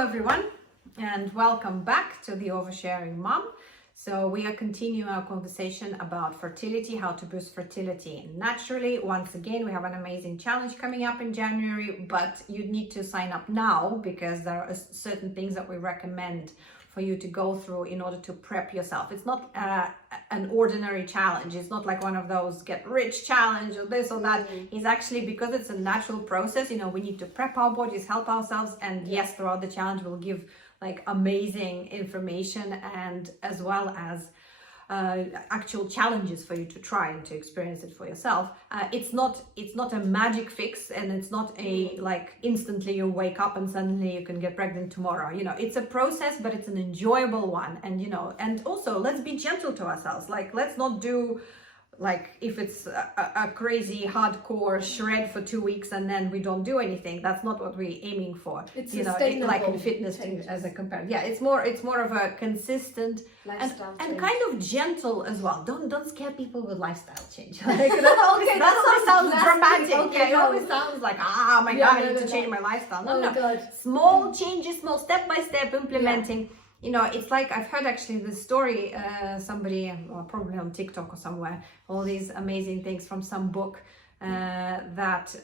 everyone, and welcome back to the Oversharing Mum. So we are continuing our conversation about fertility, how to boost fertility naturally. Once again, we have an amazing challenge coming up in January, but you need to sign up now because there are certain things that we recommend for you to go through in order to prep yourself. It's not an ordinary challenge. It's not like one of those get rich challenge or this or that. It's actually, because it's a natural process, we need to prep our bodies, help ourselves. And yes, throughout the challenge, we'll give like amazing information and as well as actual challenges for you to try and to experience it for yourself. It's not a magic fix, and it's not a like instantly you wake up and suddenly you can get pregnant tomorrow. It's a process, but it's an enjoyable one. And and also let's be gentle to ourselves. Like, let's not do like if it's a crazy hardcore shred for 2 weeks and then we don't do anything. That's not what we're aiming for. It's like in fitness as a comparison. Yeah, it's more of a consistent lifestyle and change. kind of gentle as well. Don't scare people with lifestyle change. Like, that always sounds dramatic. Okay, it always sounds like I need to change my lifestyle. No. God. Small changes, small step by step implementing. It's like I've heard actually this story, somebody, probably on TikTok or somewhere, all these amazing things from some book, that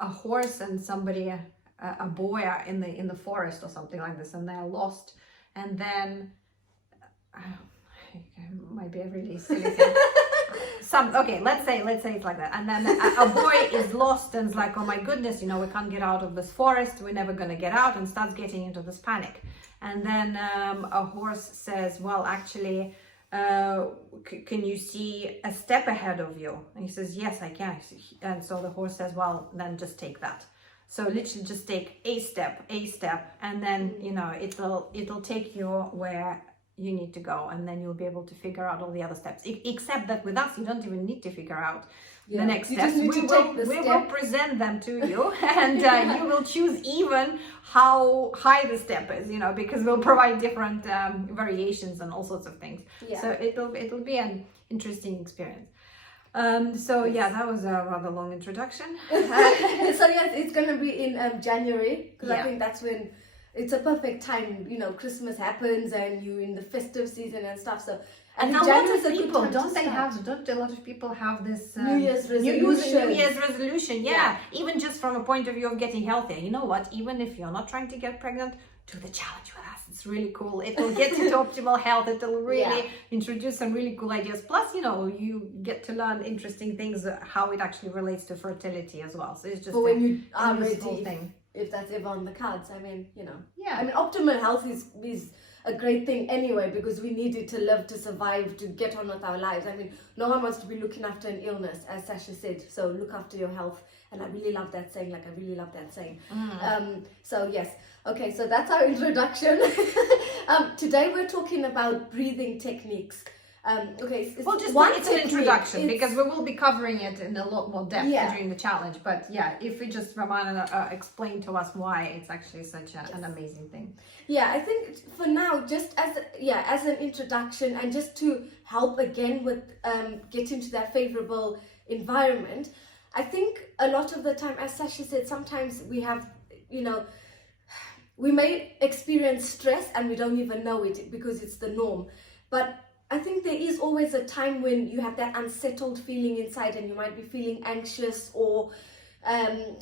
a horse and somebody, a boy are in the forest or something like this, and they're lost. And then, it might be a really silly thing. Let's say it's like that. And then a boy is lost and is like, oh my goodness, we can't get out of this forest. We're never going to get out, and starts getting into this panic. And then a horse says, well, actually, can you see a step ahead of you? And he says, yes, I can. And so the horse says, well, then just take that. So literally just take a step, and then, it'll take you where you need to go, and then you'll be able to figure out all the other steps. Except that with us, you don't even need to figure out the next steps. We will present them to you, and you will choose even how high the step is, because we'll provide different variations and all sorts of things. So it'll be an interesting experience. That was a rather long introduction. So yes, it's going to be in January, because I think that's when it's a perfect time. Christmas happens and you're in the festive season and stuff. So and a lot of people don't a lot of people have this New Year's resolution. Yeah, even just from a point of view of getting healthier. You know what? Even if you're not trying to get pregnant, do the challenge with us. It's really cool. It will get you to optimal health. It will really introduce some really cool ideas. Plus, you get to learn interesting things, how it actually relates to fertility as well. So it's just when you are ready, thing. If that's ever on the cards. I mean, optimal health is a great thing anyway, because we need it to live, to survive, to get on with our lives. I mean, no one wants to be looking after an illness, as Sasha said. So look after your health. And I really love that saying. So yes. Okay, so that's our introduction. Today we're talking about breathing techniques. It's an introduction, because we will be covering it in a lot more depth during the challenge. But if we just explain to us why it's actually such an amazing thing. Yeah, I think for now, just as an introduction, and just to help again with getting to that favorable environment. I think a lot of the time, as Sasha said, sometimes we have, we may experience stress and we don't even know it because it's the norm. But I think there is always a time when you have that unsettled feeling inside, and you might be feeling anxious, or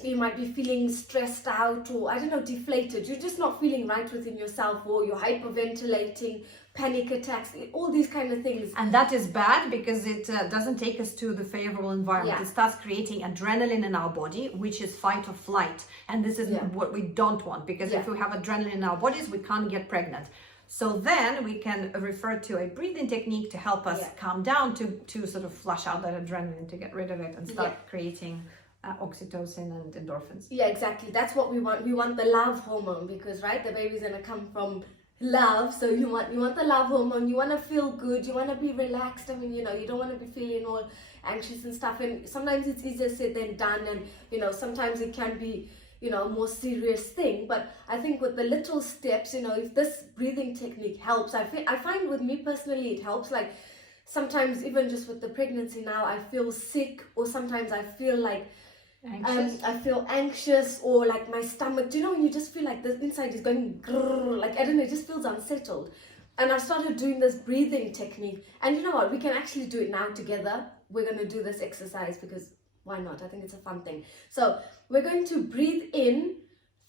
you might be feeling stressed out, or deflated. You're just not feeling right within yourself, or you're hyperventilating, panic attacks, all these kind of things. And that is bad, because it doesn't take us to the favorable environment. It starts creating adrenaline in our body, which is fight or flight. And this is what we don't want, because if we have adrenaline in our bodies, we can't get pregnant. So then we can refer to a breathing technique to help us calm down, to sort of flush out that adrenaline, to get rid of it and start creating oxytocin and endorphins. Yeah, exactly. That's what we want. We want the love hormone, because the baby's gonna come from love. So you want the love hormone. You want to feel good. You want to be relaxed. I mean, you don't want to be feeling all anxious and stuff. And sometimes it's easier said than done. And sometimes it can be a more serious thing. But I think with the little steps, if this breathing technique helps, I find with me personally it helps. Like sometimes even just with the pregnancy now, I feel sick, or sometimes I feel like Anxious? I feel anxious, or like my stomach. Do you know when you just feel like the inside is going grrr, like I don't know, it just feels unsettled. And I started doing this breathing technique. And you know what? We can actually do it now together. We're going to do this exercise because why not? I think it's a fun thing. So we're going to breathe in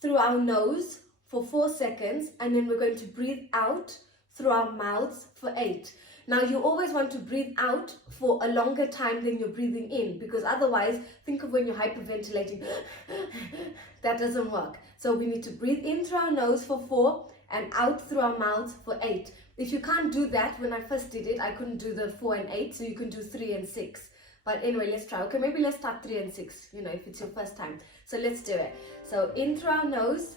through our nose for 4 seconds, and then we're going to breathe out through our mouths for 8. Now you always want to breathe out for a longer time than you're breathing in, because otherwise, think of when you're hyperventilating, that doesn't work. So we need to breathe in through our nose for 4 and out through our mouths for 8. If you can't do that, when I first did it, I couldn't do the 4 and 8, so you can do 3 and 6. But anyway, let's try. Okay, maybe let's start 3 and 6, you know, if it's your first time. So let's do it. So in through our nose.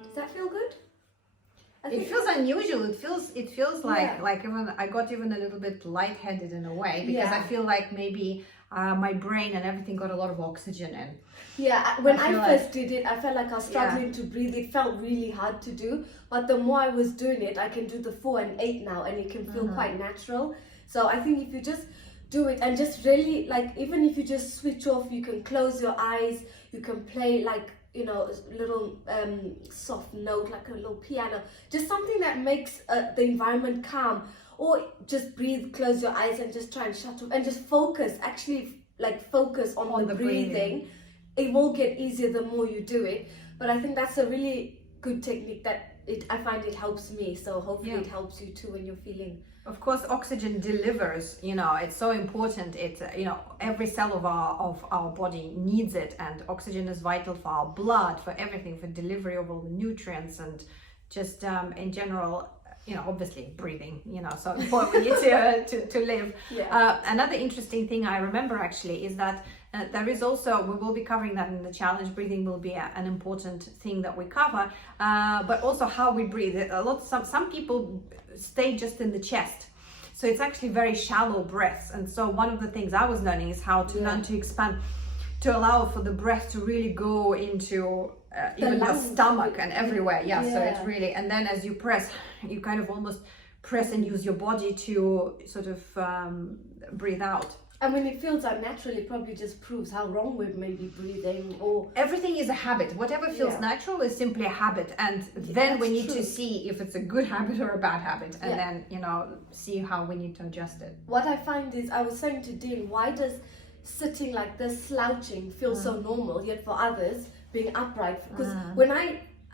Does that feel good? It feels unusual. It feels like even I got even a little bit lightheaded in a way, because I feel like maybe my brain and everything got a lot of oxygen in. Yeah, when I first did it, I felt like I was struggling to breathe. It felt really hard to do, but the more I was doing it, I can do the 4 and 8 now, and it can feel quite natural. So I think if you just do it and just really, like, even if you just switch off, you can close your eyes, you can play like, you know, a little soft note, like a little piano, just something that makes the environment calm. Or just breathe, close your eyes and just try and shut off and just focus, actually like focus on the breathing. It will get easier the more you do it, but I think that's a really good technique that I find it helps me, so hopefully it helps you too when you're feeling. Of course, oxygen delivers, you know, it's so important. It's, you know, every cell of our body needs it, and oxygen is vital for our blood, for everything, for delivery of all the nutrients, and just in general, you know, obviously breathing, you know, so important to live. Another interesting thing I remember actually is that there is also, we will be covering that in the challenge. Breathing will be an important thing that we cover, but also how we breathe. Some people stay just in the chest, so it's actually very shallow breaths. And so one of the things I was learning is how to learn to expand, to allow for the breath to really go into even your stomach and everywhere. So it's really, and then as you press, you kind of almost press and use your body to sort of breathe out. And when it feels unnatural, it probably just proves how wrong we're maybe breathing. Or everything is a habit. Whatever feels natural is simply a habit, and then we need to see if it's a good habit or a bad habit, and then, you know, see how we need to adjust it. What I find is, I was saying to Dean, why does sitting like this, slouching, feel so normal, yet for others being upright? Because when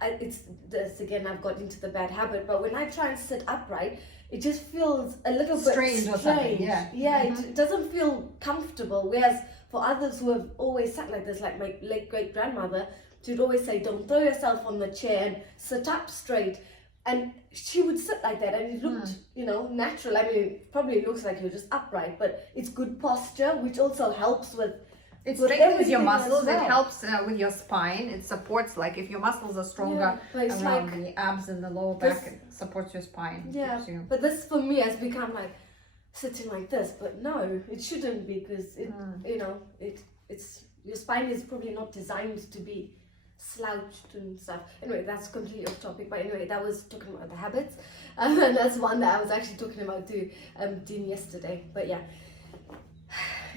it's this again, I've got into the bad habit, but when I try and sit upright, it just feels a little bit strange. Or something. It doesn't feel comfortable. Whereas for others who have always sat like this, like my late great grandmother, she'd always say, don't throw yourself on the chair and sit up straight. And she would sit like that, and it looked, you know, natural. I mean, it probably looks like you're just upright, but it's good posture, which also helps with. It strengthens your muscles, it helps with your spine, it supports, like if your muscles are stronger around the abs and the lower back, it supports your spine. But this for me has become like sitting like this, but no, it shouldn't be, because it, you know, it's your spine is probably not designed to be slouched and stuff. Anyway, that's completely off topic, but anyway, that was talking about the habits, and that's one that I was actually talking about to Dean yesterday, but yeah.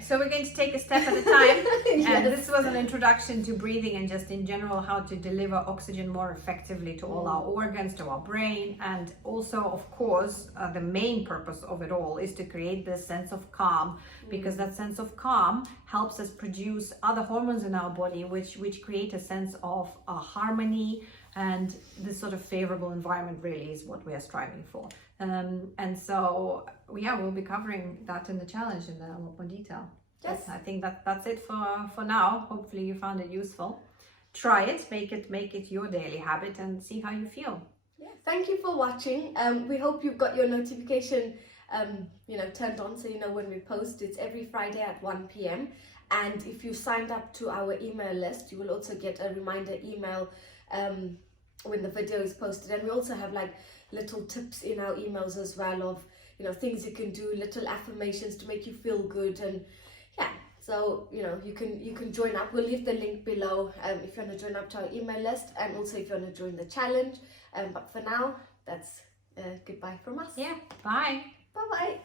So we're going to take a step at a time, and this was an introduction to breathing and just in general how to deliver oxygen more effectively to all our organs, to our brain, and also, of course, the main purpose of it all is to create this sense of calm, because that sense of calm helps us produce other hormones in our body which create a sense of harmony, and this sort of favorable environment really is what we are striving for. And so, we'll be covering that in the challenge in a lot more detail. Yes. I think that's it for now. Hopefully you found it useful. Try it, make it your daily habit, and see how you feel. Yeah. Thank you for watching. We hope you've got your notification turned on, so you know when we post. It's every Friday at 1 p.m. And if you signed up to our email list, you will also get a reminder email when the video is posted. And we also have like little tips in our emails as well of, you know, things you can do, little affirmations to make you feel good, and So you can join up. We'll leave the link below if you want to join up to our email list, and also if you want to join the challenge. But for now, that's goodbye from us. Yeah, bye. Bye bye.